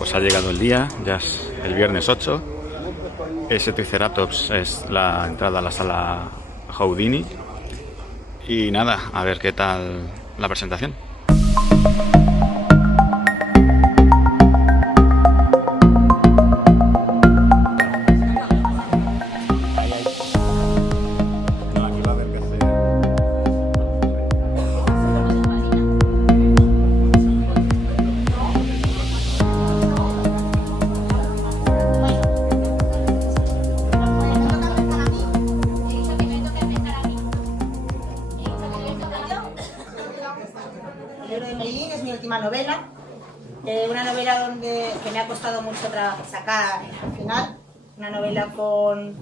Pues ha llegado el día, ya es el viernes 8. Ese Triceratops es la entrada a la sala Houdini. Y nada, a ver qué tal la presentación. El libro de Meilín es mi última novela, una novela que me ha costado mucho sacar al final, una novela con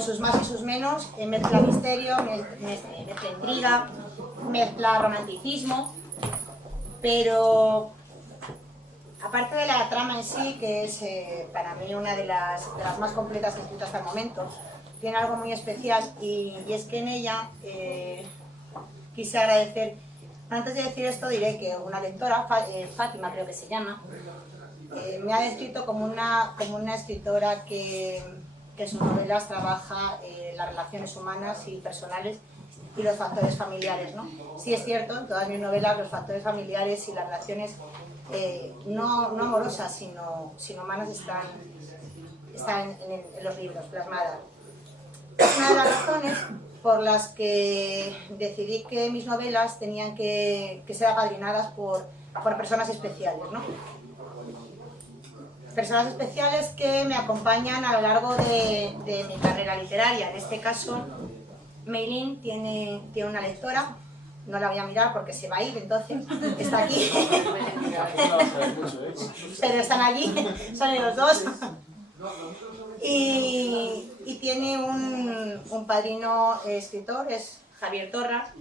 sus más y sus menos, mezcla misterio, mezcla intriga, mezcla romanticismo, pero aparte de la trama en sí, que es para mí una de las más completas que he escrito hasta el momento, tiene algo muy especial y es que en ella quise agradecer. Antes de decir esto diré que una lectora, Fátima creo que se llama, me ha descrito como una escritora que en sus novelas trabaja las relaciones humanas y personales y los factores familiares, ¿no? Sí es cierto, en todas mis novelas los factores familiares y las relaciones no amorosas sino humanas están en los libros plasmadas. Es una de las razones por las que decidí que mis novelas tenían que ser apadrinadas por personas especiales, ¿no? Personas especiales que me acompañan a lo largo de mi carrera literaria. En este caso, Meilín tiene una lectora, no la voy a mirar porque se va a ir, entonces está aquí, pero están allí, son los dos. Y tiene un padrino escritor, es Javier Torra,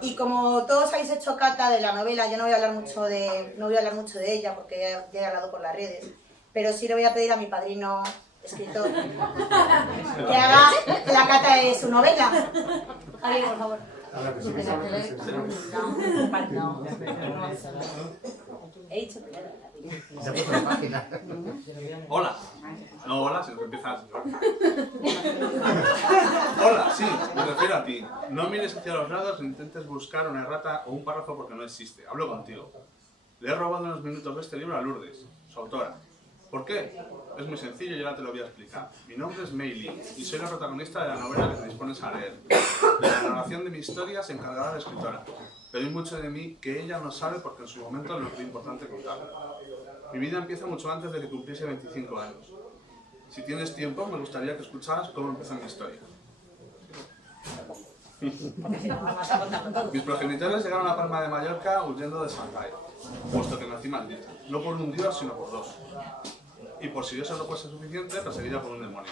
y como todos habéis hecho cata de la novela, yo no voy a hablar mucho de ella porque ya he hablado por las redes, pero sí le voy a pedir a mi padrino escritor que haga la cata de su novela. Javier, por favor. He dicho que Hola. No, hola, se nos empieza. Hola, sí, me refiero a ti. No mires hacia los lados ni intentes buscar una errata o un párrafo porque no existe. Hablo contigo. Le he robado unos minutos de este libro a Lourdes, su autora. ¿Por qué? Es muy sencillo y ahora te lo voy a explicar. Mi nombre es Meilín y soy la protagonista de la novela que te dispones a leer. De la narración de mi historia se encargará la escritora, pero hay mucho de mí que ella no sabe porque en su momento no fue importante contar. Mi vida empieza mucho antes de que cumpliese 25 años. Si tienes tiempo, me gustaría que escucharas cómo empezó mi historia. Mis progenitores llegaron a Palma de Mallorca huyendo de Shanghái, puesto que nací maldita, no por un dios, sino por dos. Y por si eso no fuese suficiente, perseguida por un demonio.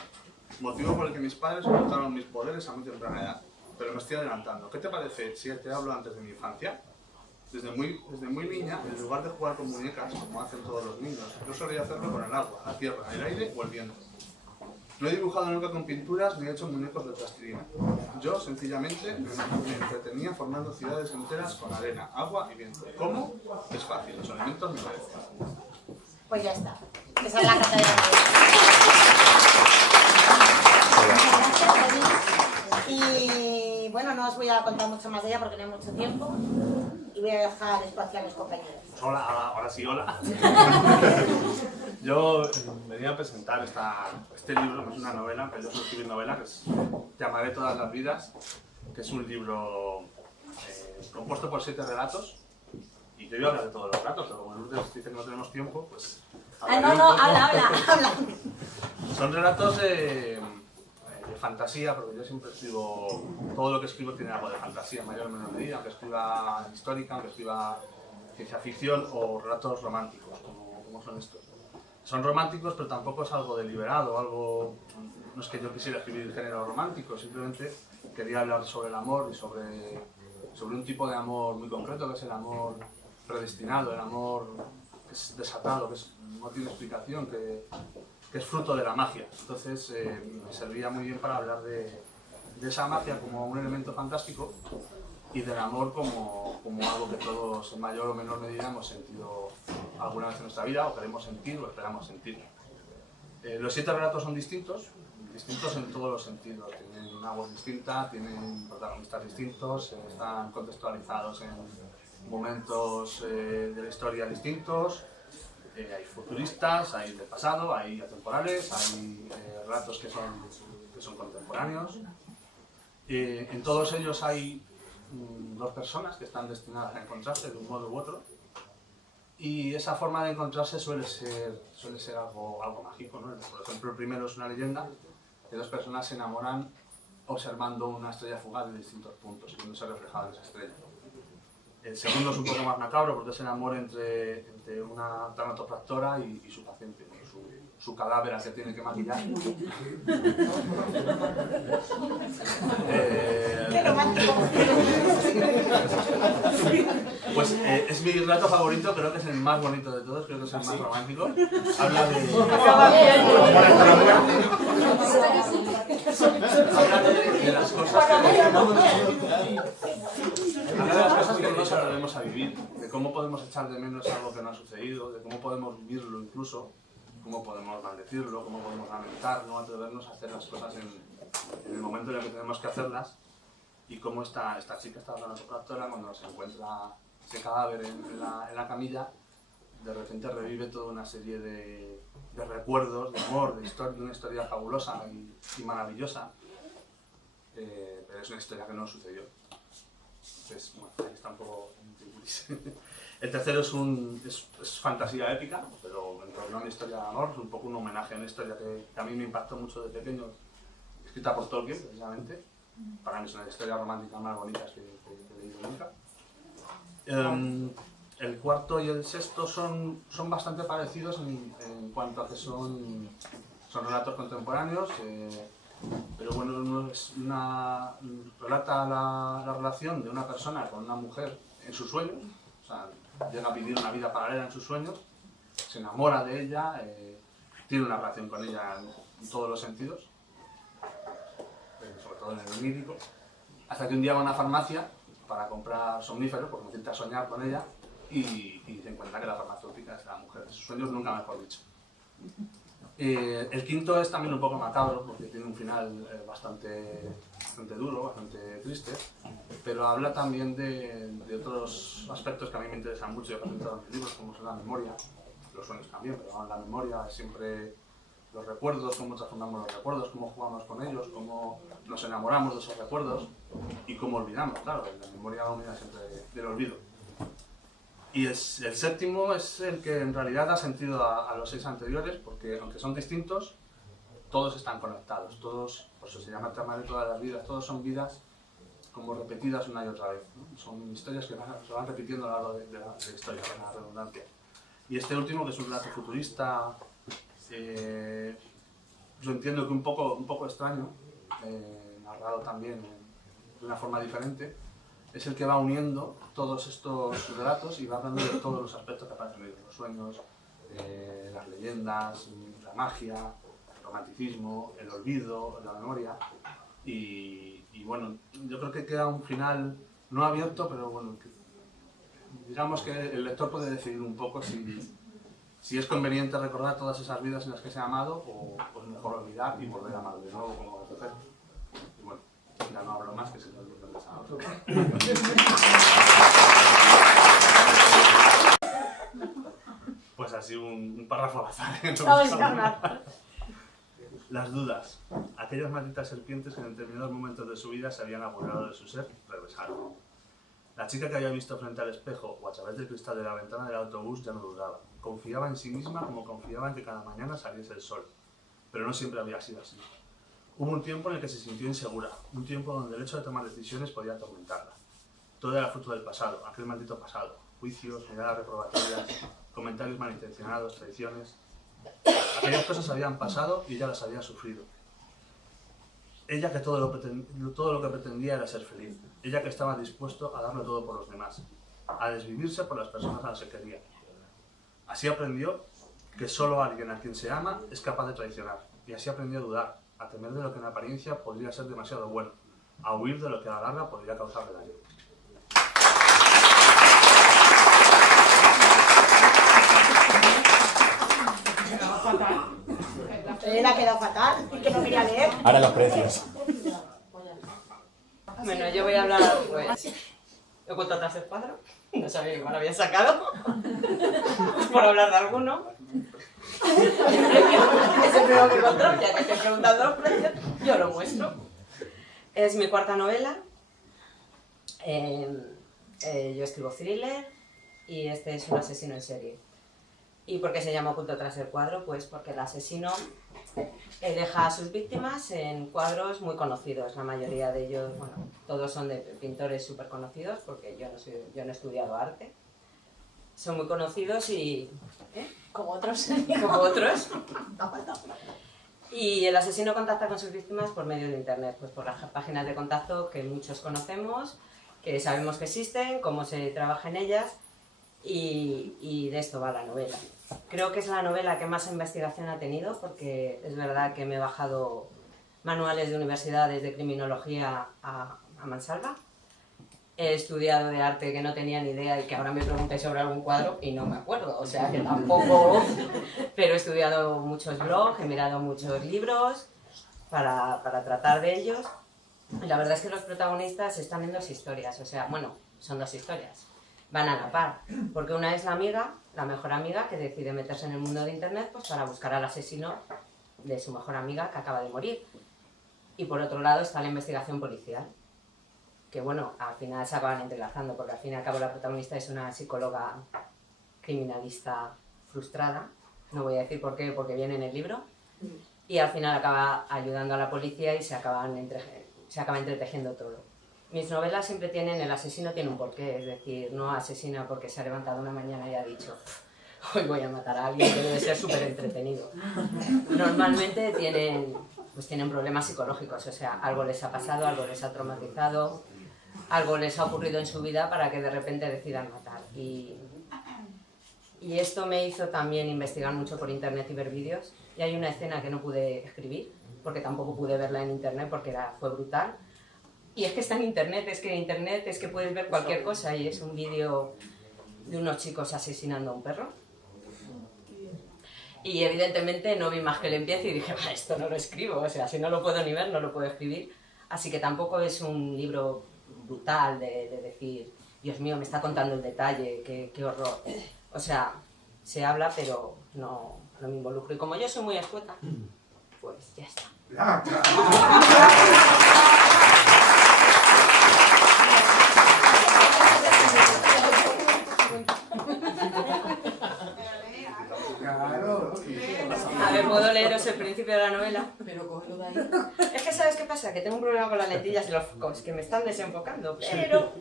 Motivo por el que mis padres ocultaron mis poderes a muy temprana edad. Pero me estoy adelantando. ¿Qué te parece si te hablo antes de mi infancia? Desde muy niña, en lugar de jugar con muñecas, como hacen todos los niños, yo solía hacerlo con el agua, la tierra, el aire o el viento. No he dibujado nunca con pinturas ni he hecho muñecos de plastilina. Yo, sencillamente, me entretenía formando ciudades enteras con arena, agua y viento. ¿Cómo? Es fácil, los elementos me parecen. Pues ya está. Esa es la cata de la novela. Y bueno, no os voy a contar mucho más de ella porque no hay mucho tiempo. Y voy a dejar espacio a mis compañeros. Hola, ahora sí, hola. Yo venía a presentar este libro, que es una novela, que yo suelo escribir novela, que es Llamaré todas las vidas, que es un libro compuesto por 7 relatos. Y yo iba a hablar de todos los relatos, pero como Lourdes dice que no tenemos tiempo, pues... Habla. Son relatos de fantasía, porque yo siempre escribo, todo lo que escribo tiene algo de fantasía, en mayor o menor medida, aunque escriba histórica, aunque escriba ciencia ficción o relatos románticos, como son estos. Son románticos, pero tampoco es algo deliberado, no es que yo quisiera escribir el género romántico, simplemente quería hablar sobre el amor y sobre un tipo de amor muy concreto, que es el amor predestinado, el amor que es desatado, que no tiene explicación, que es fruto de la magia. Entonces me servía muy bien para hablar de esa magia como un elemento fantástico y del amor como algo que todos en mayor o menor medida hemos sentido alguna vez en nuestra vida, o queremos sentir, o esperamos sentir. Los 7 relatos son distintos en todos los sentidos. Tienen una voz distinta, tienen protagonistas distintos, están contextualizados en momentos de la historia distintos. Hay futuristas, hay del pasado, hay atemporales, hay relatos que son contemporáneos. En todos ellos hay 2 personas que están destinadas a encontrarse de un modo u otro. Y esa forma de encontrarse suele ser algo mágico, ¿no? Por ejemplo, el primero es una leyenda que 2 personas se enamoran observando una estrella fugaz de distintos puntos y viéndose reflejada en esa estrella. El segundo es un poco más macabro porque es el amor entre una tanatopractora y su paciente, su cadáver al que tiene que maquillar. ¡Qué romántico! Pues es mi relato favorito, creo que es el más bonito de todos, creo que es el más romántico. Habla de las cosas que no nos atrevemos a vivir, de cómo podemos echar de menos algo que no ha sucedido, de cómo podemos vivirlo incluso, cómo podemos maldecirlo, cómo podemos lamentar, no atrevernos a hacer las cosas en el momento en el que tenemos que hacerlas, y cómo esta chica, esta tanatopractora, cuando se encuentra ese cadáver en la camilla, de repente revive toda una serie de recuerdos, de amor, de una historia fabulosa y maravillosa, pero es una historia que no sucedió. Entonces, bueno, ahí está un poco... El tercero es fantasía épica, pero en torno a una historia de amor, es un poco un homenaje a una historia que a mí me impactó mucho de pequeño, escrita por Tolkien, precisamente. Para mí es una de las historias románticas más bonitas que he leído nunca. El cuarto y el sexto son bastante parecidos en cuanto a que son relatos contemporáneos, pero bueno, relata la relación de una persona con una mujer en sus sueños, o sea, llega a vivir una vida paralela en sus sueños, se enamora de ella, tiene una relación con ella en todos los sentidos, sobre todo en el onírico, hasta que un día va a una farmacia para comprar somníferos, porque necesita soñar con ella, y se encuentra que la farmacéutica es la mujer de sus sueños, nunca mejor dicho. El quinto es también un poco macabro, porque tiene un final bastante duro, bastante triste, pero habla también de otros aspectos que a mí me interesan mucho y he presentado en mis libros, como son la memoria, los sueños también, pero la memoria es siempre los recuerdos, cómo transformamos los recuerdos, cómo jugamos con ellos, cómo nos enamoramos de esos recuerdos y cómo olvidamos, claro, la memoria va unida siempre del olvido. Y el séptimo es el que en realidad da sentido a los 6 anteriores, porque aunque son distintos, todos están conectados, todos, por eso se llama el tema de todas las vidas, todos son vidas como repetidas una y otra vez, ¿no? Son historias que se van repitiendo a lo largo de la historia, con la redundancia. Y este último, que es un relato futurista, yo entiendo que un poco extraño, narrado también de una forma diferente, es el que va uniendo todos estos relatos y va hablando de todos los aspectos que aparecen en los sueños, las leyendas, la magia, el romanticismo, el olvido, la memoria. Y bueno, yo creo que queda un final no abierto, pero bueno, digamos que el lector puede decidir un poco si es conveniente recordar todas esas vidas en las que se ha amado o es mejor olvidar y volver a amar de nuevo como acontecer. Y bueno, ya no hablo más, que se lo digo a otro. Pues así un párrafo al azar. Las dudas. Aquellas malditas serpientes que en determinados momentos de su vida se habían apoderado de su ser, regresaron. La chica que había visto frente al espejo o a través del cristal de la ventana del autobús ya no dudaba. Confiaba en sí misma como confiaba en que cada mañana saliese el sol. Pero no siempre había sido así. Hubo un tiempo en el que se sintió insegura, un tiempo donde el hecho de tomar decisiones podía atormentarla. Todo era fruto del pasado, aquel maldito pasado. Juicios, miradas reprobatorias, comentarios malintencionados, traiciones. Aquellas cosas habían pasado y ella las había sufrido. Ella que todo lo que pretendía era ser feliz. Ella que estaba dispuesto a darlo todo por los demás, a desvivirse por las personas a las que quería. Así aprendió que solo alguien a quien se ama es capaz de traicionar. Y así aprendió a dudar, a temer de lo que en apariencia podría ser demasiado bueno, a huir de lo que a la larga podría causarle daño. Le ha quedado fatal, que no quería leer. Ahora los precios. Bueno, yo voy a hablar, pues, he vuelto atrás el cuadro, no sabía que me lo había sacado, por hablar de alguno. Es el primero que encontró, ya que estoy preguntando los precios, yo lo muestro. Es mi cuarta novela, yo escribo thriller y este es un asesino en serie. ¿Y por qué se llama Oculto tras el cuadro? Pues porque el asesino deja a sus víctimas en cuadros muy conocidos. La mayoría de ellos, bueno, todos son de pintores súper conocidos, porque yo no he estudiado arte. Son muy conocidos y... Como otros. como otros. Y el asesino contacta con sus víctimas por medio de internet, pues por las páginas de contacto que muchos conocemos, que sabemos que existen, cómo se trabaja en ellas, y de esto va la novela. Creo que es la novela que más investigación ha tenido, porque es verdad que me he bajado manuales de universidades de criminología a mansalva. He estudiado de arte que no tenía ni idea y que ahora me pregunté sobre algún cuadro y no me acuerdo, o sea que tampoco... Pero he estudiado muchos blogs, he mirado muchos libros para tratar de ellos. Y la verdad es que los protagonistas están en dos historias, o sea, bueno, son dos historias. Van a la par, porque una es la amiga, la mejor amiga, que decide meterse en el mundo de internet pues para buscar al asesino de su mejor amiga que acaba de morir. Y por otro lado está la investigación policial, que bueno, al final se acaban entrelazando, porque al fin y al cabo la protagonista es una psicóloga criminalista frustrada, no voy a decir por qué, porque viene en el libro, y al final acaba ayudando a la policía y se acaba entretejiendo todo. Mis novelas siempre tienen, el asesino tiene un porqué, es decir, no asesina porque se ha levantado una mañana y ha dicho hoy voy a matar a alguien, que debe ser súper entretenido. Normalmente tienen problemas psicológicos, o sea, algo les ha pasado, algo les ha traumatizado, algo les ha ocurrido en su vida para que de repente decidan matar. Y esto me hizo también investigar mucho por internet y ver vídeos. Y hay una escena que no pude escribir, porque tampoco pude verla en internet porque fue brutal. Y es que está en internet, es que en internet es que puedes ver cualquier cosa y es un vídeo de unos chicos asesinando a un perro. Y evidentemente no vi más que el empiece y dije, esto no lo escribo, o sea, si no lo puedo ni ver, no lo puedo escribir. Así que tampoco es un libro brutal de decir, Dios mío, me está contando el detalle, qué horror. O sea, se habla, pero no me involucro. Y como yo soy muy escueta, pues ya está. A ver, ¿puedo leeros el principio de la novela? Pero cógelo de ahí. Es que ¿sabes qué pasa? Que tengo un problema con las lentillas y los focos, que me están desenfocando, pero...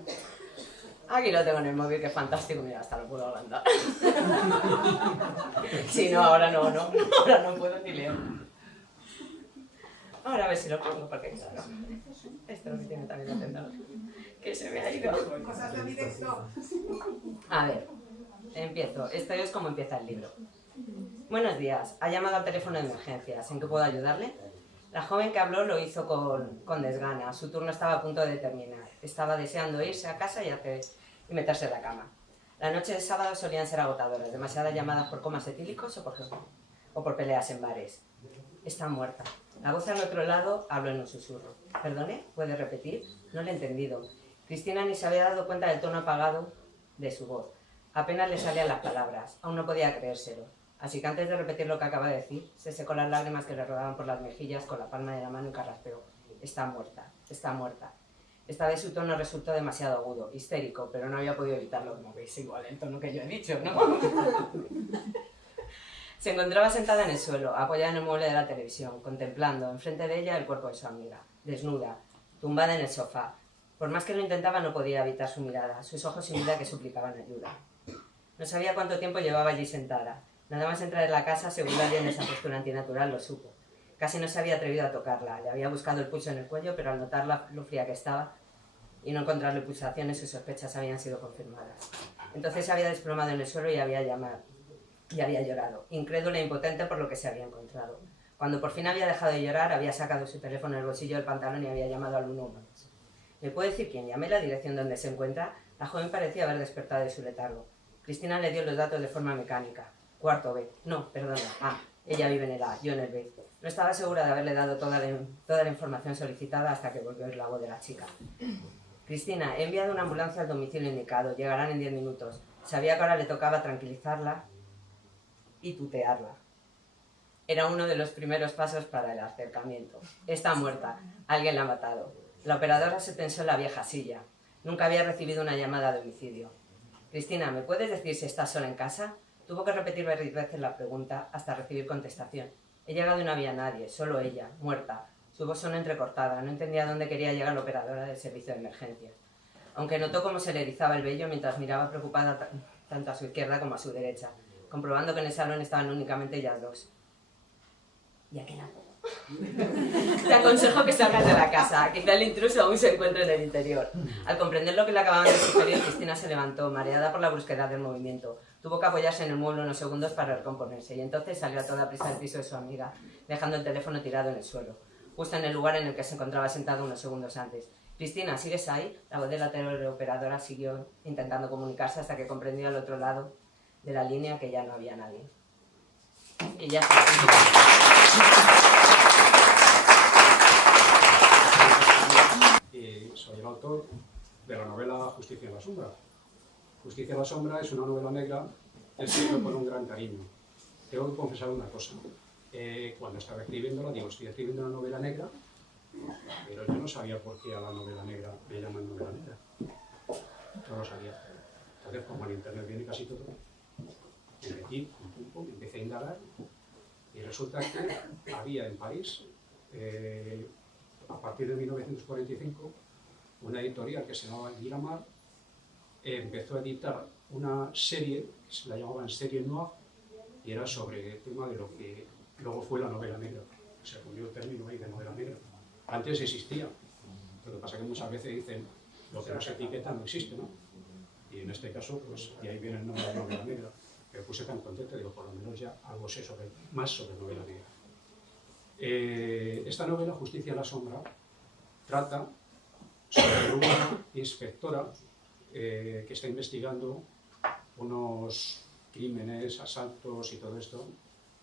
Aquí lo tengo en el móvil, que es fantástico, mira, hasta lo puedo agrandar. Si no, ahora no puedo ni leer. Ahora a ver si lo pongo, porque claro, esto es lo que tiene también la tecnología, que se me ha ido. A ver, empiezo. Esto es como empieza el libro. Buenos días, ha llamado al teléfono de emergencias. ¿En qué puedo ayudarle? La joven que habló lo hizo con desgana. Su turno estaba a punto de terminar. Estaba deseando irse a casa y meterse en la cama. La noche de sábado solían ser agotadoras, demasiadas llamadas por comas etílicos o por peleas en bares. Está muerta. La voz al otro lado habló en un susurro. ¿Perdone? ¿Puede repetir? No le he entendido. Cristina ni se había dado cuenta del tono apagado de su voz. Apenas le salían las palabras. Aún no podía creérselo. Así que antes de repetir lo que acaba de decir, se secó las lágrimas que le rodaban por las mejillas con la palma de la mano y carraspeó. Está muerta, está muerta. Esta vez su tono resultó demasiado agudo, histérico, pero no había podido evitarlo, como veis, igual el tono que yo he dicho, ¿no? Se encontraba sentada en el suelo, apoyada en el mueble de la televisión, contemplando enfrente de ella el cuerpo de su amiga, desnuda, tumbada en el sofá. Por más que lo intentaba, no podía evitar su mirada, sus ojos sin vida que suplicaban ayuda. No sabía cuánto tiempo llevaba allí sentada. Nada más entrar en la casa, según la en esa postura antinatural, lo supo. Casi no se había atrevido a tocarla. Le había buscado el pulso en el cuello, pero al notar lo fría que estaba y no encontrarle pulsaciones, sus sospechas habían sido confirmadas. Entonces se había desplomado en el suelo y había llorado, incrédula e impotente por lo que se había encontrado. Cuando por fin había dejado de llorar, había sacado su teléfono del bolsillo del pantalón y había llamado al 111. ¿Me puede decir quién llame? La dirección donde se encuentra. La joven parecía haber despertado de su letargo. Cristina le dio los datos de forma mecánica. Cuarto B. No, perdona. A. Ella vive en el A, yo en el B. No estaba segura de haberle dado toda la información solicitada hasta que volvió a oír la voz de la chica. Cristina, he enviado una ambulancia al domicilio indicado. Llegarán en 10 minutos. Sabía que ahora le tocaba tranquilizarla y tutearla. Era uno de los primeros pasos para el acercamiento. Está muerta. Alguien la ha matado. La operadora se tensó en la vieja silla. Nunca había recibido una llamada de homicidio. Cristina, ¿me puedes decir si estás sola en casa? Tuvo que repetir varias veces la pregunta hasta recibir contestación. He llegado y no había nadie, solo ella, muerta. Su voz sonó entrecortada, no entendía dónde quería llegar la operadora del servicio de emergencias. Aunque notó cómo se le erizaba el vello mientras miraba preocupada tanto a su izquierda como a su derecha, comprobando que en el salón estaban únicamente ellas dos. ¿Ya qué nada? Te aconsejo que salgas de la casa, quizá el intruso aún se encuentre en el interior. Al comprender lo que le acababan de sugerir, Cristina se levantó, mareada por la brusquedad del movimiento. Tuvo que apoyarse en el mueble unos segundos para recomponerse y entonces salió a toda prisa del piso de su amiga, dejando el teléfono tirado en el suelo, justo en el lugar en el que se encontraba sentado unos segundos antes. Cristina, ¿sigues ahí? La voz de la teleoperadora siguió intentando comunicarse hasta que comprendió al otro lado de la línea que ya no había nadie. Y ya está. Soy el autor de la novela Justicia en la sombra. Justicia en la sombra es una novela negra escrita con un gran cariño. Tengo que confesar una cosa. Cuando estaba escribiéndola, digo, estoy escribiendo una novela negra, pero yo no sabía por qué a la novela negra me llaman novela negra. No lo sabía. Entonces, como en internet viene casi todo, me metí, empecé a indagar y resulta que había en París, a partir de 1945, una editorial que se llamaba Guiramar empezó a editar una serie, que se la llamaban Serie Noire, y era sobre el tema de lo que luego fue la novela negra. Se unió el término ahí de novela negra. Antes existía. Lo que pasa es que muchas veces dicen lo que no se etiqueta no existe, ¿no? Y en este caso, pues, de ahí viene el nombre de novela negra. Me puse tan contento, digo, por lo menos ya algo sé más sobre novela negra. Esta novela, Justicia en la sombra, trata sobre una inspectora que está investigando unos crímenes, asaltos y todo esto,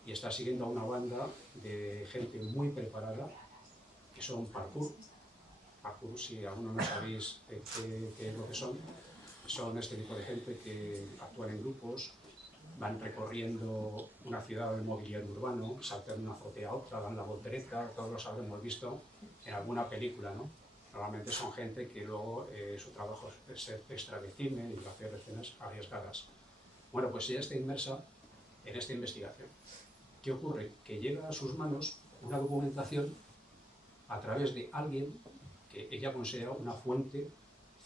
y está siguiendo a una banda de gente muy preparada, que son parkour. Parkour, si alguno no sabéis qué es lo que son este tipo de gente que actúan en grupos, van recorriendo una ciudad de mobiliario urbano, saltan de una azotea a otra, dan la voltereta, todos los habremos visto en alguna película, ¿no? Normalmente son gente que luego su trabajo es ser extra de cine y hacer escenas arriesgadas. Bueno, pues ella está inmersa en esta investigación. ¿Qué ocurre? Que llega a sus manos una documentación a través de alguien que ella considera una fuente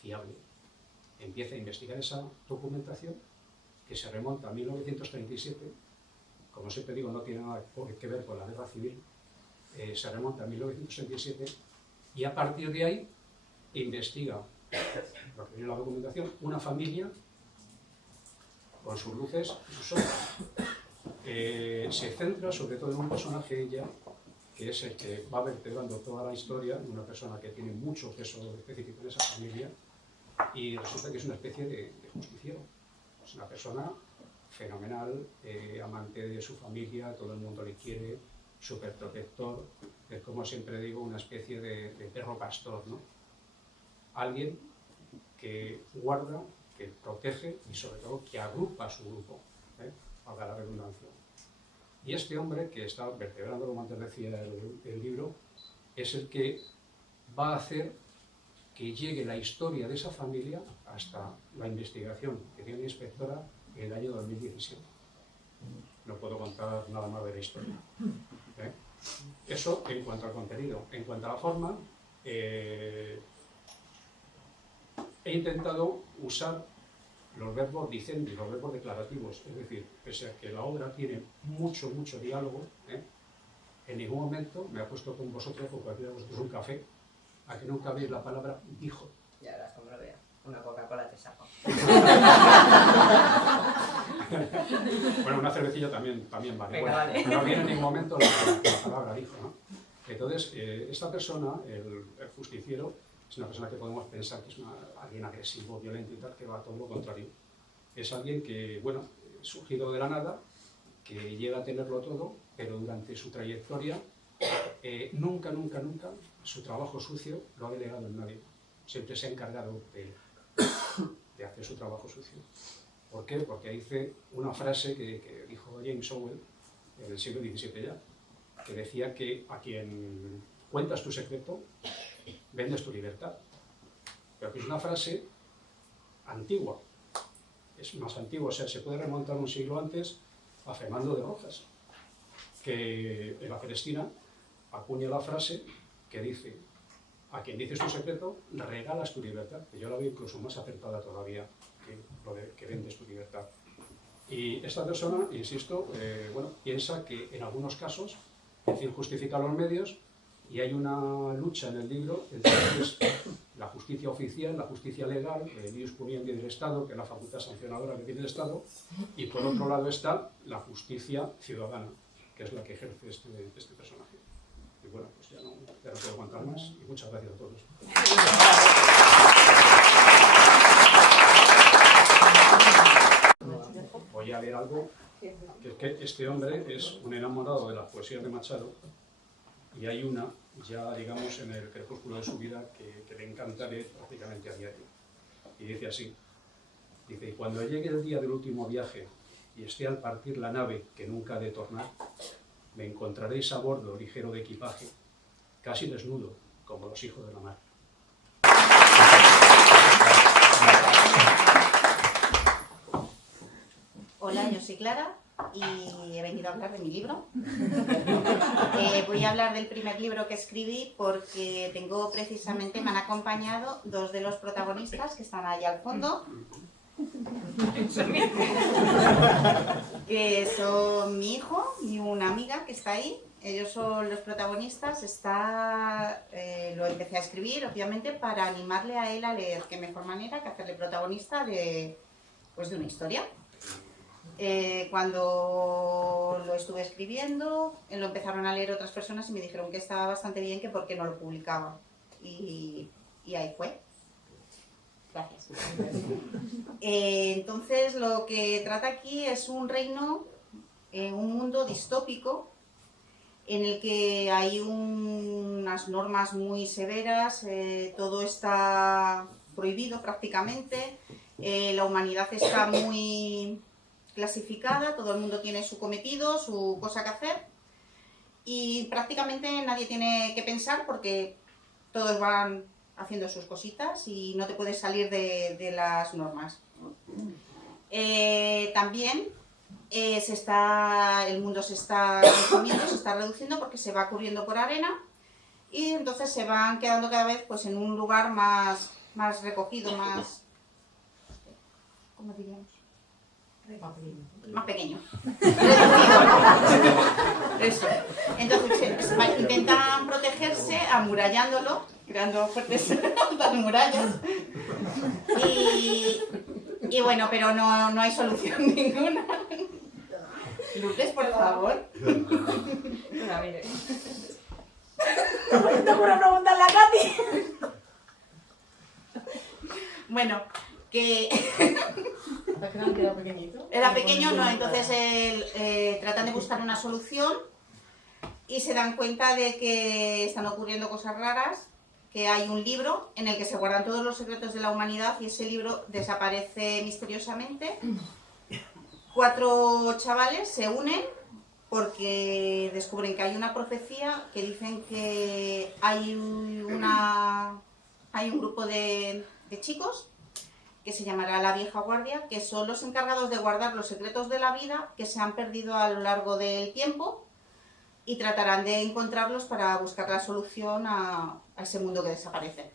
fiable. Empieza a investigar esa documentación que se remonta a 1937, como siempre digo, no tiene nada que ver con la guerra civil, se remonta a 1937 y a partir de ahí investiga, lo que viene la documentación, una familia con sus luces y sus sombras. Se centra sobre todo en un personaje, ella, que es el que va vertebrando toda la historia, una persona que tiene mucho peso específico en esa familia, y resulta que es una especie de justiciero. Es una persona fenomenal, amante de su familia, todo el mundo le quiere, súper protector, es como siempre digo, una especie de perro pastor, ¿no? Alguien que guarda, que protege y sobre todo que agrupa a su grupo, valga la redundancia. Y este hombre que está vertebrando, como antes decía el libro, es el que va a hacer que llegue la historia de esa familia hasta la investigación que tiene la inspectora en el año 2017. No puedo contar nada más de la historia. Eso en cuanto al contenido. En cuanto a la forma, he intentado usar los verbos dicentes, los verbos declarativos, es decir, pese a que la obra tiene mucho diálogo, en ningún momento me he puesto con vosotros, con cualquiera de vosotros, un café, a que nunca veis la palabra dijo. Ya verás como lo vea. Una Coca-Cola te saco. Bueno, una cervecilla también vale. Venga, Bueno, vale. no viene en ningún momento la palabra dijo, ¿no? Entonces, esta persona, el justiciero, es una persona que podemos pensar que es alguien agresivo, violento y tal, que va a todo lo contrario. Es alguien que, bueno, surgido de la nada, que llega a tenerlo todo, pero durante su trayectoria nunca su trabajo sucio lo ha delegado en nadie. Siempre se ha encargado de hacer su trabajo sucio. ¿Por qué? Porque dice una frase que dijo James Owen en el siglo XVII ya, que decía que a quien cuentas tu secreto, vendes tu libertad. Pero que es una frase antigua, es más antigua, o sea, se puede remontar un siglo antes a Fernando de Rojas, que en la Celestina acuña la frase que dice: a quien dices tu secreto, regalas tu libertad, que yo la veo incluso más acertada todavía que lo de que vendes tu libertad. Y esta persona, insisto, bueno, piensa que en algunos casos el fin justifica los medios, y hay una lucha en el libro entre la justicia oficial, la justicia legal, el ius puniendi del Estado, que es la facultad sancionadora que tiene el Estado, y por otro lado está la justicia ciudadana, que es la que ejerce este personaje. Y bueno, pues ya no puedo aguantar más, y muchas gracias a todos. Voy a leer algo, que es que este hombre es un enamorado de las poesías de Machado, y hay una, ya digamos en el crepúsculo de su vida, que le encanta leer prácticamente a diario. Y dice así, dice: y cuando llegue el día del último viaje y esté al partir la nave que nunca ha de tornar, me encontraréis a bordo ligero de equipaje, casi desnudo, como los hijos de la mar. Hola, yo soy Clara y he venido a hablar de mi libro. Voy a hablar del primer libro que escribí porque tengo precisamente, me han acompañado dos de los protagonistas que están allá al fondo, que son mi hijo y una amiga que está ahí. Ellos son los protagonistas. Lo empecé a escribir, obviamente, para animarle a él a leer. Qué mejor manera que hacerle protagonista de una historia. Cuando lo estuve escribiendo, lo empezaron a leer otras personas y me dijeron que estaba bastante bien, que por qué no lo publicaba. Y ahí fue. Gracias. Entonces, lo que trata aquí es un reino, un mundo distópico, en el que hay unas normas muy severas, todo está prohibido prácticamente, la humanidad está muy clasificada, todo el mundo tiene su cometido, su cosa que hacer, y prácticamente nadie tiene que pensar porque todos van haciendo sus cositas y no te puedes salir de las normas. También el mundo se está consumiendo, se está reduciendo porque se va cubriendo por arena, y entonces se van quedando cada vez pues en un lugar más recogido, más... ¿cómo diríamos? Más pequeño. Eso. Entonces intentan protegerse amurallándolo, creando fuertes altas murallas. Y bueno, pero no hay solución ninguna. Lourdes, por favor. Una, mire. Tengo una pregunta en la Katy. Bueno, que... ¿Era pequeñito? Era pequeño, no, entonces tratan de buscar una solución y se dan cuenta de que están ocurriendo cosas raras, que hay un libro en el que se guardan todos los secretos de la humanidad y ese libro desaparece misteriosamente. 4 chavales se unen porque descubren que hay una profecía que dicen que hay un grupo de chicos que se llamará la Vieja Guardia, que son los encargados de guardar los secretos de la vida que se han perdido a lo largo del tiempo, y tratarán de encontrarlos para buscar la solución a ese mundo que desaparece.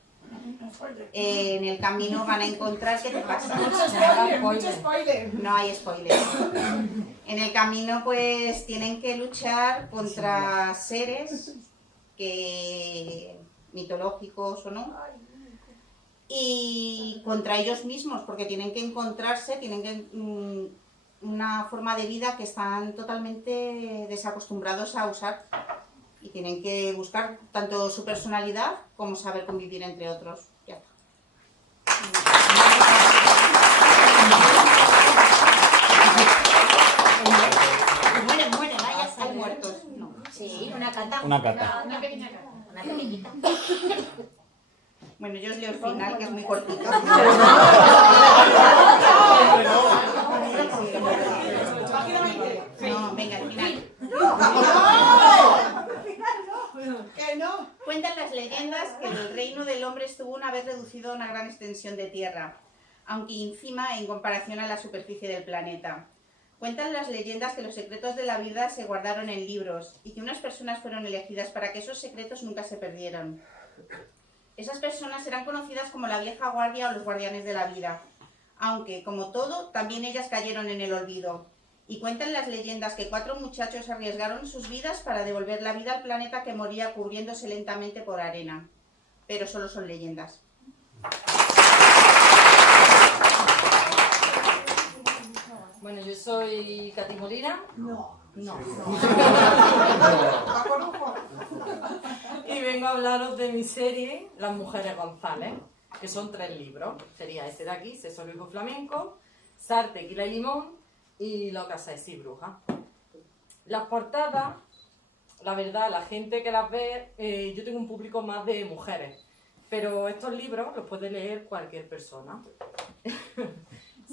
En el camino van a encontrar... ¿Qué te pasa? Mucho spoiler. No hay spoiler. En el camino pues tienen que luchar contra seres mitológicos o no, y contra ellos mismos, porque tienen que encontrarse, una forma de vida que están totalmente desacostumbrados a usar, y tienen que buscar tanto su personalidad como saber convivir entre otros. Ya está. Sí, una cata. Una cata. Una pequeña cara. Una pequeñita. Bueno, yo os leo el final, que es muy cortito. Página 20. No, venga, el final. Que no. Cuentan las leyendas que el reino del hombre estuvo una vez reducido a una gran extensión de tierra, aunque ínfima en comparación a la superficie del planeta. Cuentan las leyendas que los secretos de la vida se guardaron en libros y que unas personas fueron elegidas para que esos secretos nunca se perdieran. Esas personas eran conocidas como la vieja guardia o los guardianes de la vida, aunque, como todo, también ellas cayeron en el olvido. Y cuentan las leyendas que 4 muchachos arriesgaron sus vidas para devolver la vida al planeta que moría cubriéndose lentamente por arena. Pero solo son leyendas. Bueno, yo soy Katy Molina. No. No. Va con ojo. Y vengo a hablaros de mi serie, Las Mujeres González, que son 3 libros. Sería este de aquí, Sexo, Hijo Flamenco, Sal, Tequila y Limón y Loca, Sexy Bruja. Las portadas, la verdad, la gente que las ve, yo tengo un público más de mujeres, pero estos libros los puede leer cualquier persona.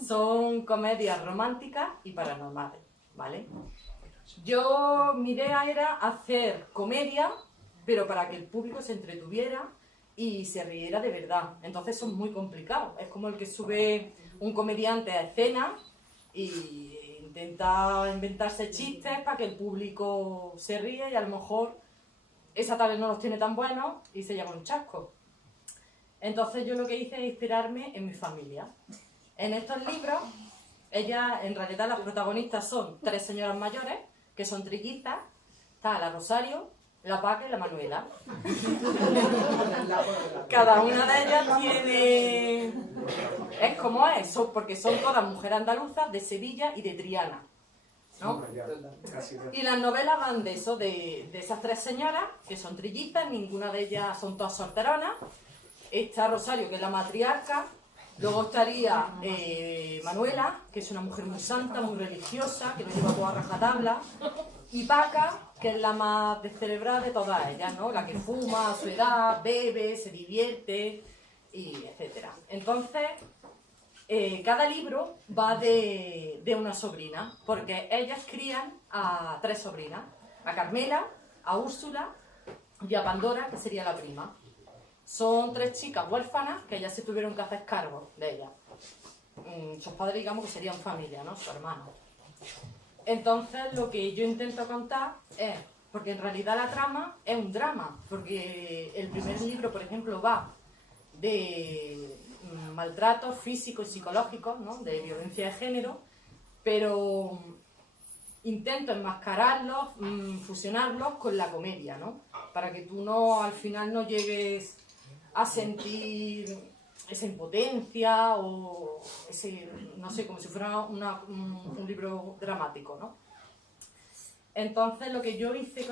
Son comedias románticas y paranormales, ¿vale? Mi idea era hacer comedia, pero para que el público se entretuviera y se riera de verdad. Entonces son muy complicados. Es como el que sube un comediante a escena y intenta inventarse chistes para que el público se ríe y a lo mejor esa tarde no los tiene tan buenos y se llama un chasco. Entonces yo lo que hice es inspirarme en mi familia. En estos libros, en realidad las protagonistas son 3 señoras mayores, que son trillizas. Está la Rosario, la Paca y la Manuela. Cada una de ellas tiene... Es como es, porque son todas mujeres andaluzas de Sevilla y de Triana, ¿no? Y las novelas van de eso, de esas 3 señoras, que son trillizas, ninguna de ellas son todas solteronas. Está Rosario, que es la matriarca. Luego estaría Manuela, que es una mujer muy santa, muy religiosa, que lo lleva todo a rajatabla. Y Paca, que es la más descerebrada de todas ellas, ¿no? La que fuma a su edad, bebe, se divierte, y etcétera. Entonces, cada libro va de una sobrina, porque ellas crían a 3 sobrinas. A Carmela, a Úrsula y a Pandora, que sería la prima. Son 3 chicas huérfanas que ellas se tuvieron que hacer cargo de ellas. Sus padres, digamos, que serían familia, ¿no? Su hermano. Entonces, lo que yo intento contar es... Porque en realidad la trama es un drama. Porque el primer libro, por ejemplo, va de maltratos físicos y psicológicos, ¿no? De violencia de género. Pero intento enmascararlos, fusionarlos con la comedia, ¿no? Para que tú al final no llegues a sentir esa impotencia o ese, no sé, como si fuera un libro dramático, ¿no? Entonces lo que yo hice,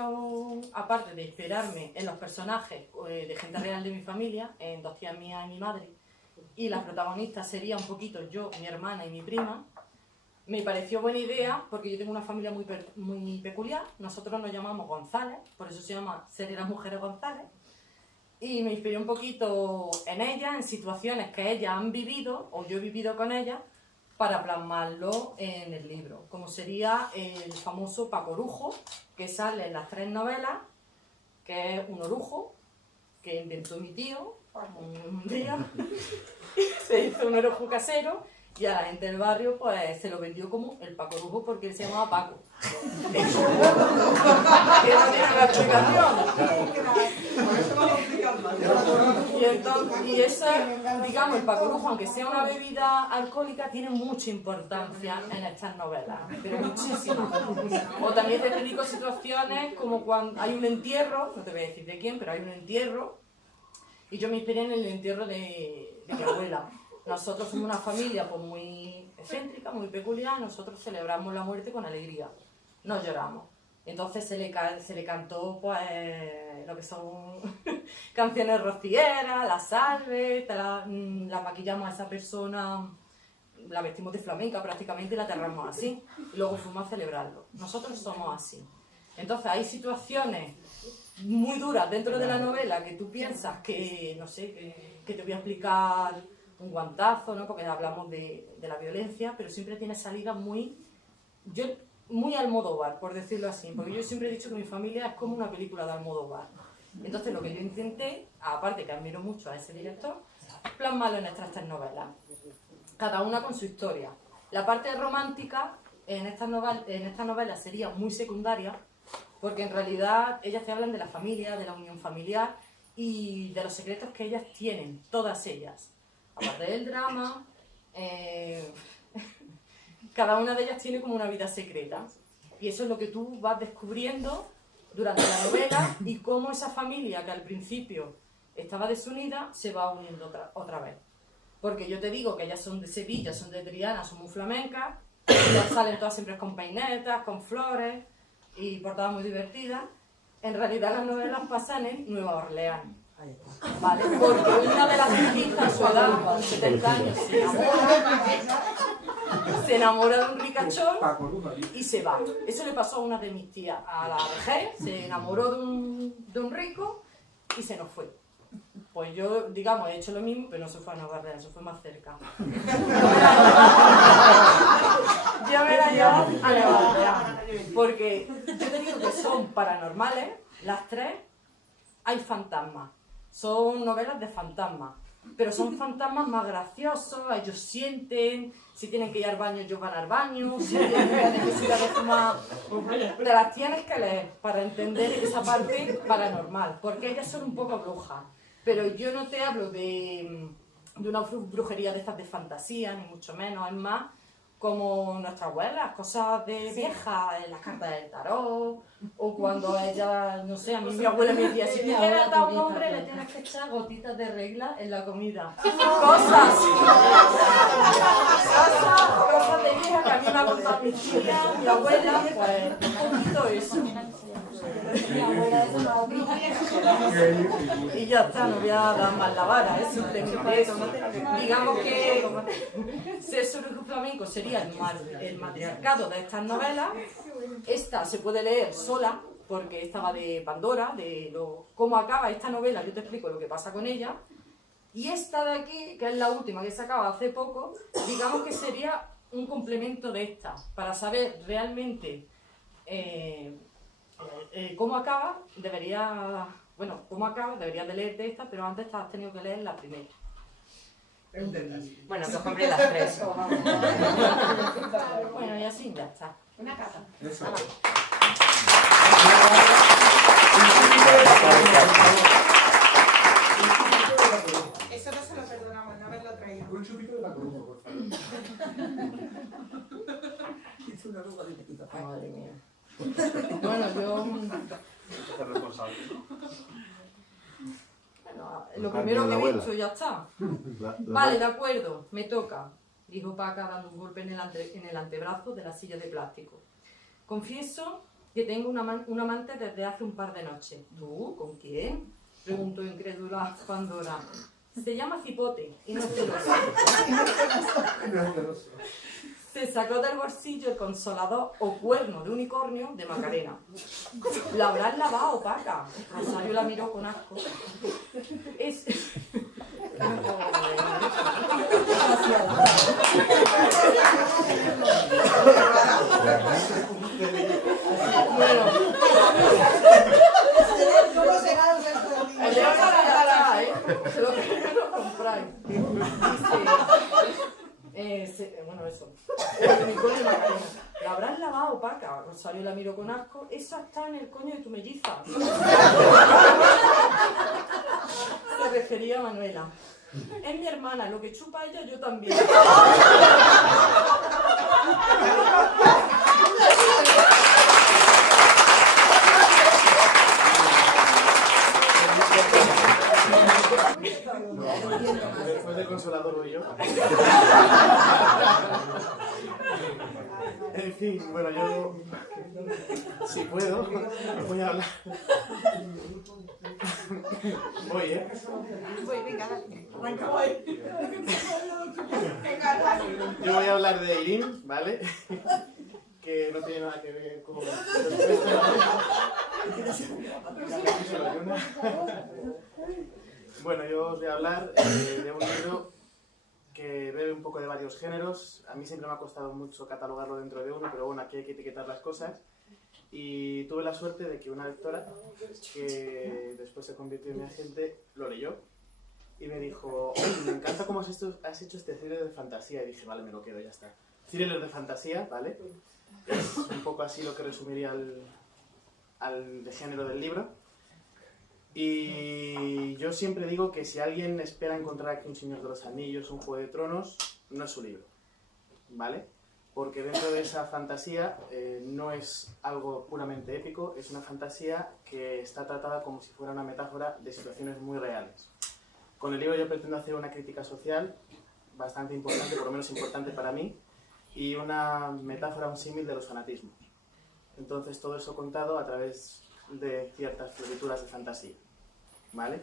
aparte de inspirarme en los personajes de gente real de mi familia, en 2 tías mías y mi madre, y las protagonistas sería un poquito yo, mi hermana y mi prima, me pareció buena idea porque yo tengo una familia muy peculiar. Nosotros nos llamamos González, por eso se llama Serie Las Mujeres González. Y me inspiré un poquito en ellas, en situaciones que ellas han vivido o yo he vivido con ellas, para plasmarlo en el libro. Como sería el famoso Paco Orujo, que sale en las 3 novelas, que es un orujo que inventó mi tío un día. Se hizo un orujo casero y a la gente del barrio pues se lo vendió como el Paco Orujo porque él se llamaba Paco. Que no tiene una explicación. Y eso, digamos, el Paco Orujo, aunque sea una bebida alcohólica, tiene mucha importancia en estas novelas, pero muchísima. O también te explico situaciones como cuando hay un entierro, no te voy a decir de quién, pero hay un entierro, y yo me inspiré en el entierro de mi abuela. Nosotros somos una familia pues, muy excéntrica, muy peculiar, nosotros celebramos la muerte con alegría, no lloramos. Entonces se le cantó pues, lo que son canciones rocieras, la salve, la maquillamos a esa persona, la vestimos de flamenca prácticamente y la aterramos así. Y luego fuimos a celebrarlo. Nosotros somos así. Entonces hay situaciones muy duras dentro de la novela que tú piensas que, no sé, que te voy a explicar un guantazo, ¿no? Porque hablamos de la violencia, pero siempre tiene salidas muy Almodóvar, por decirlo así, porque yo siempre he dicho que mi familia es como una película de Almodóvar. Entonces lo que yo intenté, aparte que admiro mucho a ese director, plasmarlo en estas 3 novelas, cada una con su historia. La parte romántica en esta novela sería muy secundaria, porque en realidad ellas te hablan de la familia, de la unión familiar y de los secretos que ellas tienen, todas ellas. Aparte del drama, cada una de ellas tiene como una vida secreta. Y eso es lo que tú vas descubriendo durante la novela y cómo esa familia que al principio estaba desunida se va uniendo otra vez. Porque yo te digo que ellas son de Sevilla, son de Triana, son muy flamencas, ellas salen todas siempre con peinetas, con flores y portadas muy divertidas. En realidad las novelas pasan en Nueva Orleans, ¿vale? Porque una de las hijas a su edad, con 70 años, se enamora de un ricachón y se va. Eso le pasó a una de mis tías, a la vejez, se enamoró de un rico y se nos fue. Pues yo, digamos, he hecho lo mismo, pero no se fue a Nueva Orleans, se fue más cerca. Yo me la llevo a Nueva Orleans, porque yo te digo que son paranormales, las 3, hay fantasmas, son novelas de fantasmas, pero son fantasmas más graciosos, ellos sienten, si tienen que ir al baño, ellos van al baño, si tienen necesidad de fumar, te las tienes que leer para entender esa parte paranormal, porque ellas son un poco brujas. Pero yo no te hablo de una brujería de estas de fantasía, ni mucho menos, es más como nuestras abuelas, cosas de viejas, las cartas del tarot, o cuando ella, no sé, a mí mi abuela me decía, si tú quieres dar a un hombre le tienes que echar gotitas de regla en la comida. Cosas de viejas que a mí me ha contado mi tía, mi abuela, pues un poquito eso. Y ya está, no voy a dar más la vara, es simplemente eso. Digamos que Sexo y Flamenco sería el matriarcado de estas novelas. Esta se puede leer sola, porque esta va de Pandora, cómo acaba esta novela, yo te explico lo que pasa con ella. Y esta de aquí, que es la última que se acaba hace poco, digamos que sería un complemento de esta, para saber realmente cómo acaba, deberías de leerte esta, pero antes te has tenido que leer la primera. Bueno, que os compré las 3. Bueno, y así ya está. Una casa. Eso no se lo perdonamos, no haberlo traído. Un chupito de la cruz, por favor. Madre mía. Bueno, yo... Es responsable, Bueno, lo primero que he visto, ya está. Vale, de acuerdo, me toca, dijo Paca dando un golpe en el antebrazo de la silla de plástico. Confieso que tengo un amante desde hace un par de noches. ¿Tú? ¿Con quién? Preguntó incrédula Pandora. Se llama Cipote y no es celoso. Se sacó del bolsillo el consolador o cuerno de unicornio de Macarena. ¿La habrás lavado, Paca? Rosario la miró con asco. Bueno. ¿Cómo será el resto del día? Se lo quiero comprar. Bueno, eso. El unicornio de Macarena. ¿La habrás lavado, Paca? Rosario la miró con asco. Esa está en el coño de tu melliza. Se refería a Manuela. Es mi hermana, lo que chupa ella, yo también. Después del consolador voy yo. En fin, bueno, yo, si puedo, voy a hablar. Voy, ¿eh? Voy, venga, dale. Yo voy a hablar de Irene, ¿vale? Que no tiene nada que ver con... Bueno, yo os voy a hablar de un libro que bebe un poco de varios géneros. A mí siempre me ha costado mucho catalogarlo dentro de uno, pero bueno, aquí hay que etiquetar las cosas. Y tuve la suerte de que una lectora, que después se convirtió en mi agente, lo leyó y me dijo: oye, me encanta cómo has hecho este thriller de fantasía. Y dije: vale, me lo quedo, ya está. Thriller de fantasía, ¿vale? Es un poco así lo que resumiría al de género del libro. Y yo siempre digo que si alguien espera encontrar aquí un Señor de los Anillos, un Juego de Tronos, no es su libro, ¿vale? Porque dentro de esa fantasía no es algo puramente épico, es una fantasía que está tratada como si fuera una metáfora de situaciones muy reales. Con el libro yo pretendo hacer una crítica social bastante importante, por lo menos importante para mí, y una metáfora, un símil de los fanatismos. Entonces todo eso contado a través de ciertas florituras de fantasía, ¿vale?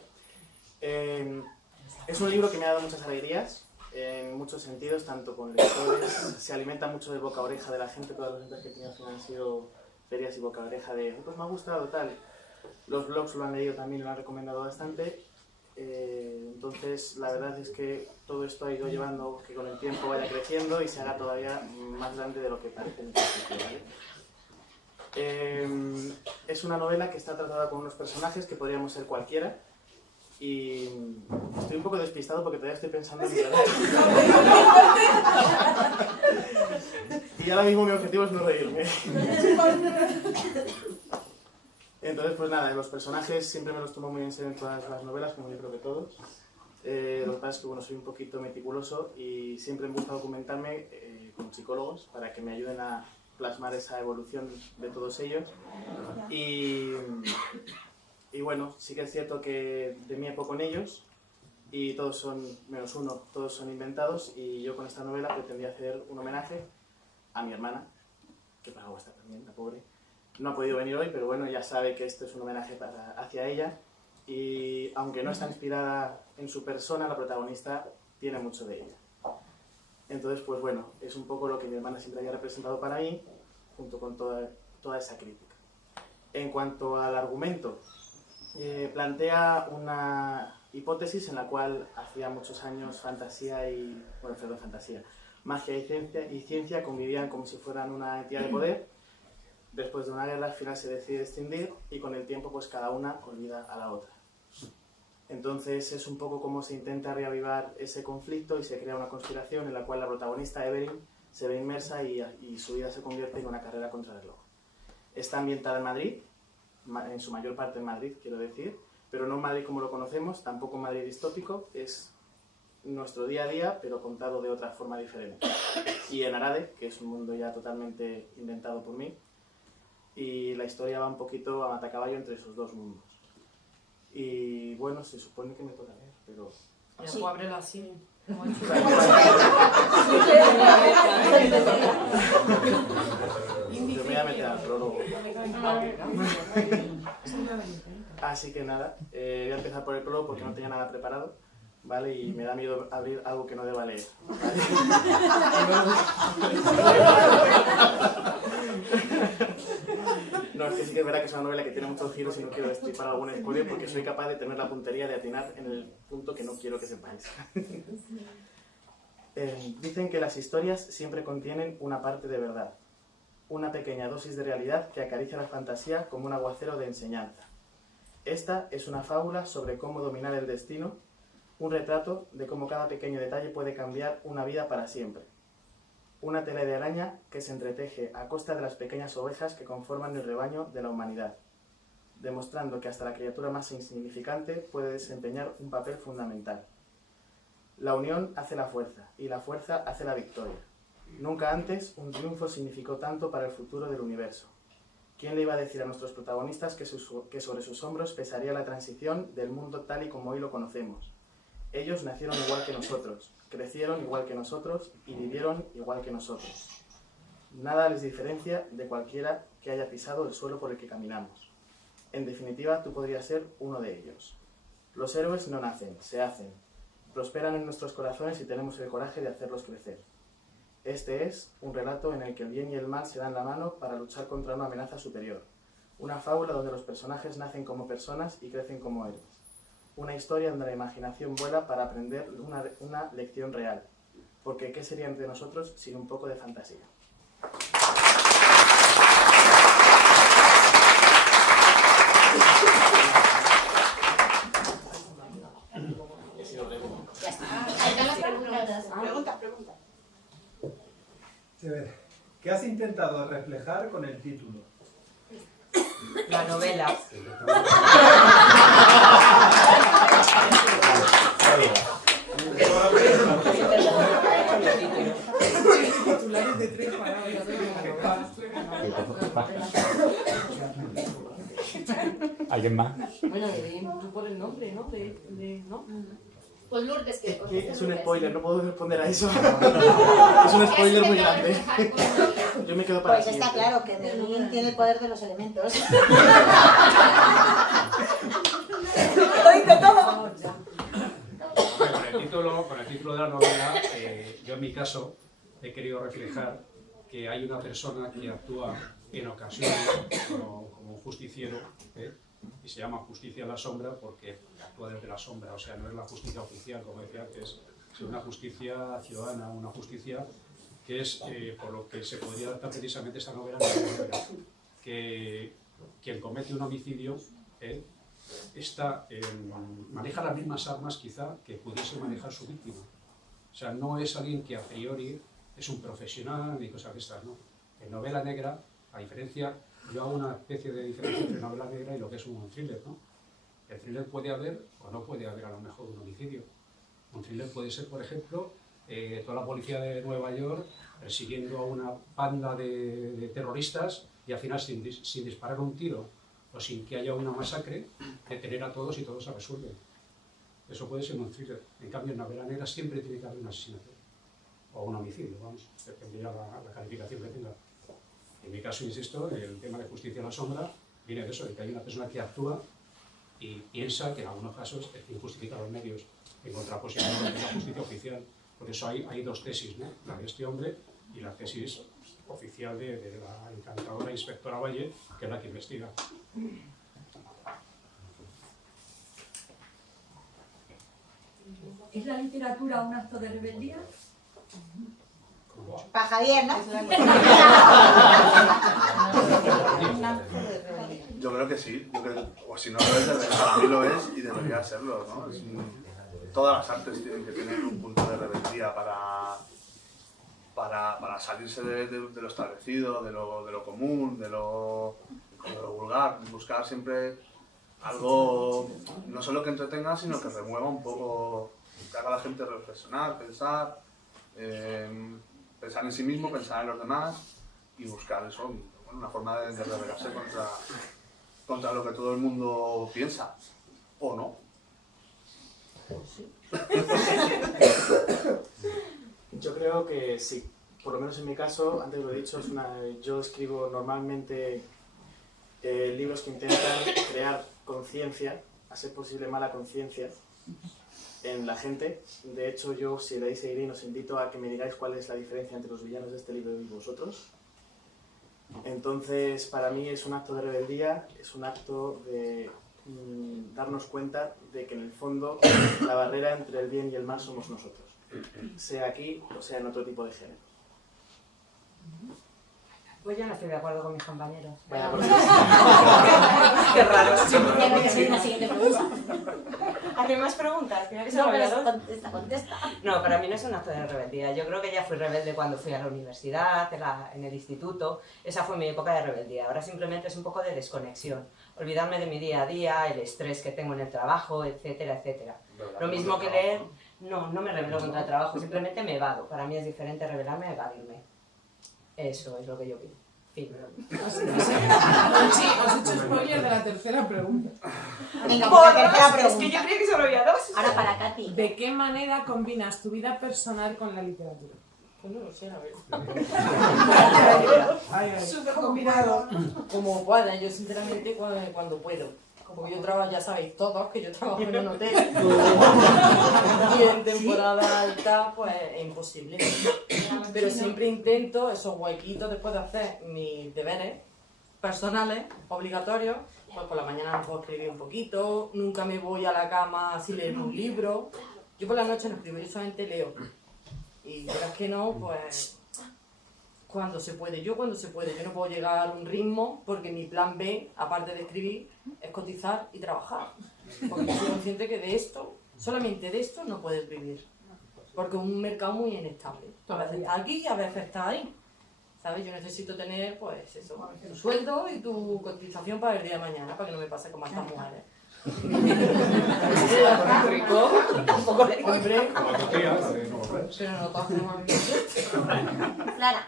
Es un libro que me ha dado muchas alegrías, en muchos sentidos, tanto con lectores, se alimenta mucho del boca a oreja de la gente, todas las ventas que he tenido han sido ferias y boca a oreja de, pues me ha gustado tal. Los blogs lo han leído también y lo han recomendado bastante. Entonces la verdad es que todo esto ha ido llevando que con el tiempo vaya creciendo y se haga todavía más grande de lo que parece en principio, ¿vale? Es una novela que está tratada con unos personajes que podríamos ser cualquiera. Y estoy un poco despistado porque todavía estoy pensando en mi edad. Y ahora mismo mi objetivo es no reírme. Entonces, pues nada, los personajes siempre me los tomo muy en serio en todas las novelas, como yo creo que todos. Lo que pasa es que bueno, soy un poquito meticuloso y siempre me gusta documentarme con psicólogos para que me ayuden a plasmar esa evolución de todos ellos. Y bueno, sí que es cierto que de mí época con ellos y todos son, menos uno, todos son inventados, y yo con esta novela pretendía hacer un homenaje a mi hermana, que para está también, la pobre. No ha podido venir hoy, pero bueno, ya sabe que esto es un homenaje hacia ella, y aunque no está inspirada en su persona, la protagonista tiene mucho de ella. Entonces, pues bueno, es un poco lo que mi hermana siempre había representado para mí, junto con toda esa crítica. En cuanto al argumento, plantea una hipótesis en la cual hacía muchos años magia y ciencia convivían como si fueran una entidad de poder. Después de una guerra al final se decide escindir y con el tiempo pues cada una olvida a la otra. Entonces es un poco como se intenta reavivar ese conflicto y se crea una conspiración en la cual la protagonista Evelyn se ve inmersa y su vida se convierte en una carrera contra el reloj. Está ambientada en Madrid, en su mayor parte en Madrid, quiero decir, pero no Madrid como lo conocemos, tampoco Madrid distópico, es nuestro día a día, pero contado de otra forma diferente. Y en Arade, que es un mundo ya totalmente inventado por mí, y la historia va un poquito a matacaballo entre esos dos mundos. Y bueno, se supone que me toca leer, pero... Ya, pues ábrela así. Yo me voy a meter al prólogo. Así que nada, voy a empezar por el prólogo porque no tenía nada preparado, ¿vale? Y me da miedo abrir algo que no deba leer, ¿vale? No, es que sí que es verdad que es una novela que tiene muchos giros y no quiero destripar algún spoiler porque soy capaz de tener la puntería de atinar en el punto que no quiero que sepáis. Dicen que las historias siempre contienen una parte de verdad, una pequeña dosis de realidad que acaricia la fantasía como un aguacero de enseñanza. Esta es una fábula sobre cómo dominar el destino, un retrato de cómo cada pequeño detalle puede cambiar una vida para siempre. Una tela de araña que se entreteje a costa de las pequeñas ovejas que conforman el rebaño de la humanidad, demostrando que hasta la criatura más insignificante puede desempeñar un papel fundamental. La unión hace la fuerza, y la fuerza hace la victoria. Nunca antes un triunfo significó tanto para el futuro del universo. ¿Quién le iba a decir a nuestros protagonistas que sobre sus hombros pesaría la transición del mundo tal y como hoy lo conocemos? Ellos nacieron igual que nosotros, crecieron igual que nosotros y vivieron igual que nosotros. Nada les diferencia de cualquiera que haya pisado el suelo por el que caminamos. En definitiva, tú podrías ser uno de ellos. Los héroes no nacen, se hacen. Prosperan en nuestros corazones y tenemos el coraje de hacerlos crecer. Este es un relato en el que el bien y el mal se dan la mano para luchar contra una amenaza superior. Una fábula donde los personajes nacen como personas y crecen como héroes. una historia donde la imaginación vuela para aprender una lección real. Porque ¿qué sería entre nosotros sin un poco de fantasía? Pregunta. ¿Qué has intentado reflejar con el título? La novela. Titulares de 3 palabras. ¿Alguien más? Bueno, tú por el nombre, ¿no? ¿no? Pues Lourdes, ¿qué Es un spoiler, no puedo responder a eso. Es un spoiler muy grande. Yo me quedo para Pues está claro que Merlín tiene el poder de los elementos. Con el título de la novela, yo en mi caso he querido reflejar que hay una persona que actúa en ocasiones como un justiciero, y se llama justicia en la sombra porque actúa desde la sombra, o sea, no es la justicia oficial, como decía antes, sino una justicia ciudadana, una justicia que es por lo que se podría adaptar precisamente esta novela, que quien comete un homicidio maneja las mismas armas quizá que pudiese manejar su víctima. O sea, no es alguien que a priori es un profesional ni cosas de estas, ¿no? En novela negra, a diferencia, yo hago una especie de diferencia entre novela negra y lo que es un thriller, ¿no? El thriller puede haber o no puede haber a lo mejor un homicidio. Un thriller puede ser, por ejemplo, toda la policía de Nueva York persiguiendo a una banda de terroristas y al final sin disparar un tiro o sin que haya una masacre, detener a todos y todos se resuelven. Eso puede ser un thriller. En cambio, en novela negra siempre tiene que haber un asesinato o un homicidio, vamos, dependería la calificación que tenga. En mi caso, insisto, el tema de justicia en la sombra viene de eso, de que hay una persona que actúa y piensa que en algunos casos injustifica los medios en contraposición a la justicia oficial. Por eso hay dos tesis, ¿no? La de este hombre y la tesis oficial de la encantadora inspectora Valle, que es la que investiga. ¿Es la literatura un acto de rebeldía? Para Javier, ¿no? Yo creo que sí, o si no lo es, para mí lo es y debería serlo, ¿no? Todas las artes tienen que tener un punto de rebeldía para salirse de lo establecido, de lo común, de lo vulgar, buscar siempre algo no solo que entretenga, sino que remueva un poco, que haga a la gente reflexionar, pensar en sí mismo, pensar en los demás y buscar eso, bueno, una forma de rebelarse contra lo que todo el mundo piensa, o no. Yo creo que sí, por lo menos en mi caso, antes lo he dicho, yo escribo normalmente libros que intentan crear conciencia, a ser posible mala conciencia, en la gente. De hecho, yo, si le dais a seguir, os invito a que me digáis cuál es la diferencia entre los villanos de este libro y vosotros. Entonces, para mí es un acto de rebeldía, es un acto de darnos cuenta de que en el fondo la barrera entre el bien y el mal somos nosotros, sea aquí o sea en otro tipo de género. Pues yo no estoy de acuerdo con mis compañeros. Vaya por Qué raro. Tiene que ser una siguiente pregunta. ¿Hacen más preguntas? ¿Tiene que ser No, pero obligados? contesta. No, para mí no es un acto de rebeldía. Yo creo que ya fui rebelde cuando fui a la universidad, en el instituto. Esa fue mi época de rebeldía. Ahora simplemente es un poco de desconexión. Olvidarme de mi día a día, el estrés que tengo en el trabajo, etcétera, etcétera. Lo mismo que leer, no me rebelo contra el trabajo, simplemente me evado. Para mí es diferente rebelarme a evadirme. Eso es lo que yo vi. Fin. Sí, os he hecho spoiler de la tercera pregunta. Venga, pues la tercera Es pregunta. que yo creía que solo había dos. Ahora para Katy. ¿De qué manera combinas tu vida personal con la literatura? Pues no lo sé, a ver. Súper combinado. Como pueda, yo sinceramente cuando puedo. Como yo trabajo, ya sabéis todos que yo trabajo en un hotel. Y en temporada alta, pues es imposible. Pero siempre intento esos huequitos después de hacer mis deberes personales, obligatorios, Pues por la mañana no puedo escribir un poquito, nunca me voy a la cama sin leer un libro. Yo por la noche no escribo, yo solamente leo. Y verás que no, pues cuando se puede. Yo no puedo llegar a un ritmo porque mi plan B, aparte de escribir, es cotizar y trabajar. Porque yo soy consciente que de esto, solamente de esto, no puedes vivir. Porque es un mercado muy inestable. A veces está aquí y a veces está ahí. ¿Sabes? Yo necesito tener, pues eso, tu sueldo y tu cotización para el día de mañana, para que no me pase como a estas mujeres. Tampoco le compré. Pero no todas tenemos Clara.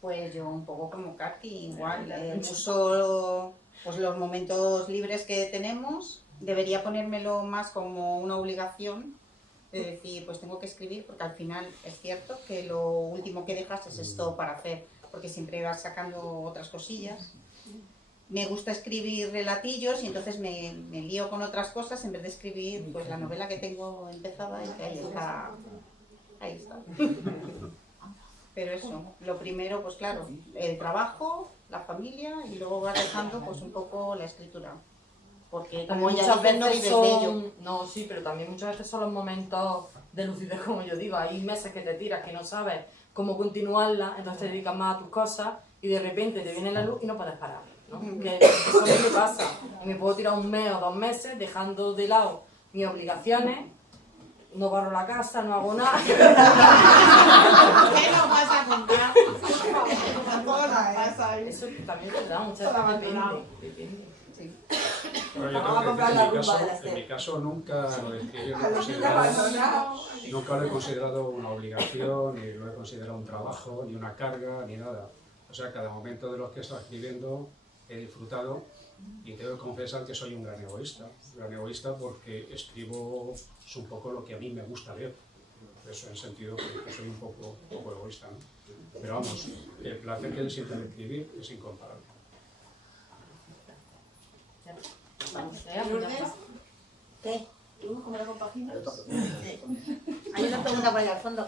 Pues yo un poco como Katy, igual, uso pues, los momentos libres que tenemos, debería ponérmelo más como una obligación, de decir, pues tengo que escribir, porque al final es cierto que lo último que dejas es esto para hacer, porque siempre vas sacando otras cosillas. Me gusta escribir relatillos y entonces me lío con otras cosas en vez de escribir pues la novela que tengo empezada y que ahí está. Ahí está. Pero eso, lo primero, pues claro, el trabajo, la familia y luego vas dejando pues un poco la escritura. Porque como ya muchas dices, no veces vives de ello. no, sí, pero también muchas veces son los momentos de lucidez, como yo digo. Hay meses que te tiras, que no sabes cómo continuarla, entonces te dedicas más a tus cosas y de repente te viene la luz y no puedes parar, ¿no? Que eso es lo que pasa. Y me puedo tirar un mes o 2 meses dejando de lado mis obligaciones, no barro la casa, no hago nada. ¿Qué nos vas a contar? Eso también te da muchas veces, depende. Bueno, yo tengo que decir, en mi caso nunca lo he considerado una obligación, ni lo he considerado un trabajo, ni una carga, ni nada. O sea, cada momento de los que he estado escribiendo he disfrutado y tengo que confesar que soy un gran egoísta porque escribo un poco lo que a mí me gusta leer. Eso en sentido que soy un poco egoísta, ¿no? Pero vamos, el placer que siento de escribir es incomparable. ¿Lourdes? ¿Qué? ¿Tú cómo la compaginas? Hay una pregunta por ahí al fondo.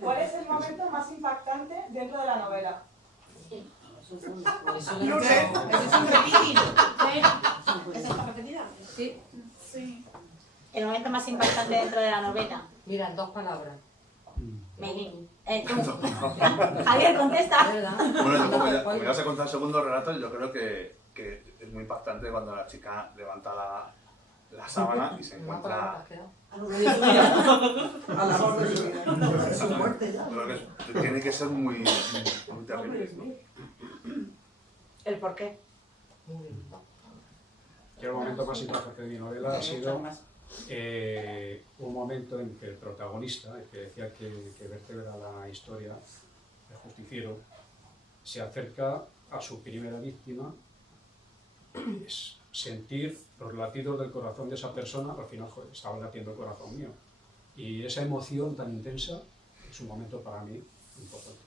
¿Cuál es el momento más impactante dentro de la novela? Lourdes, eso es un repetido. ¿Esa está repetida? Sí. Sí. El momento más impactante dentro de la novela. Mira, en 2 palabras. Melín. Javier, contesta. Bueno, yo como ya vas a contar el segundo relato, yo creo que es muy impactante cuando la chica levanta la sábana y se encuentra... A la orden de su muerte ya. Creo que tiene que ser muy terrible, ¿no? ¿El por qué? Y el momento más impactante de mi novela ha sido un momento en que el protagonista, el que decía que vertebra la historia, el justiciero, se acerca a su primera víctima, es sentir los latidos del corazón de esa persona. Al final, joder, estaba latiendo el corazón mío. Y esa emoción tan intensa es un momento para mí importante.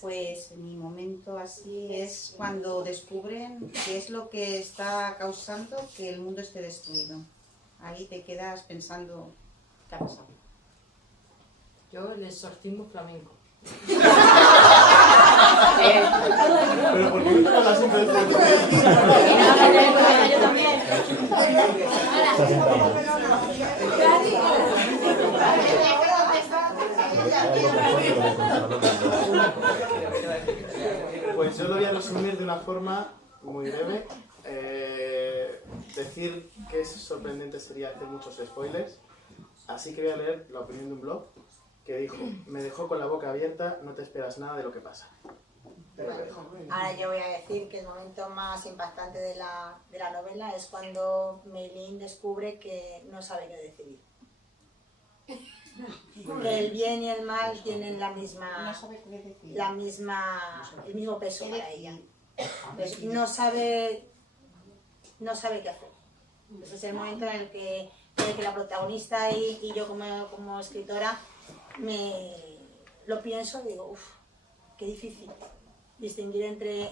Pues mi momento así es cuando descubren qué es lo que está causando que el mundo esté destruido. Ahí te quedas pensando qué ha pasado. Yo el exorcismo flamenco. Pero ¿por qué no te hablas siempre del flamenco? Yo también. Pues yo lo voy a resumir de una forma muy breve. Decir que es sorprendente sería hacer muchos spoilers, así que voy a leer la opinión de un blog que dijo: me dejó con la boca abierta, no te esperas nada de lo que pasa. Ahora yo voy a decir que el momento más impactante de la novela es cuando Melín descubre que no sabe qué decidir. Que el bien y el mal tienen el mismo peso para ella. Pues no sabe qué hacer. Ese es el momento en el que la protagonista y yo como escritora lo pienso y digo, uff, qué difícil distinguir entre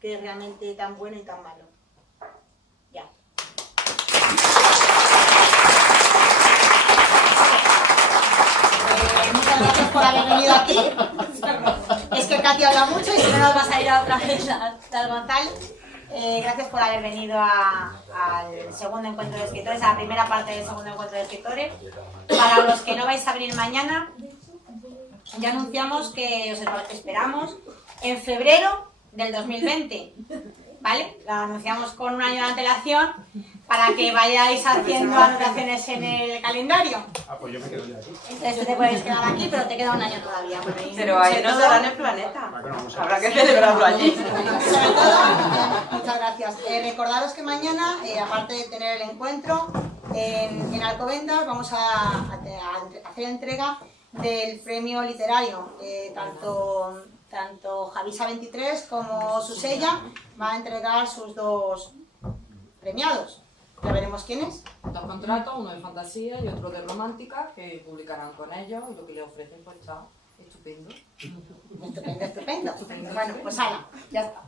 qué es realmente tan bueno y tan malo. Ya. Muchas gracias por haber venido aquí. Es que que Katy habla mucho y si no nos va a salir otra vez Tal González. Gracias por haber venido al segundo encuentro de escritores, a la primera parte del segundo encuentro de escritores. Para los que no vais a venir mañana, ya anunciamos que os esperamos en febrero del 2020, ¿vale? Lo anunciamos con un año de antelación para que vayáis haciendo anotaciones en el calendario. Ah, pues yo me quedo ya aquí. Entonces tú te puedes quedar aquí, pero te queda un año todavía. Pero ahí nos darán el planeta. Habrá que celebrarlo allí. Sobre todo, muchas gracias. Recordaros que mañana, aparte de tener el encuentro en Alcobendas, vamos a hacer entrega del premio literario. Tanto Javisa 23 como Susella van a entregar sus dos premiados. Ya veremos quiénes. Dos contratos, uno de fantasía y otro de romántica, que publicarán con ellos y lo que les ofrecen pues está estupendo. Estupendo. Bueno, pues ala, ya está.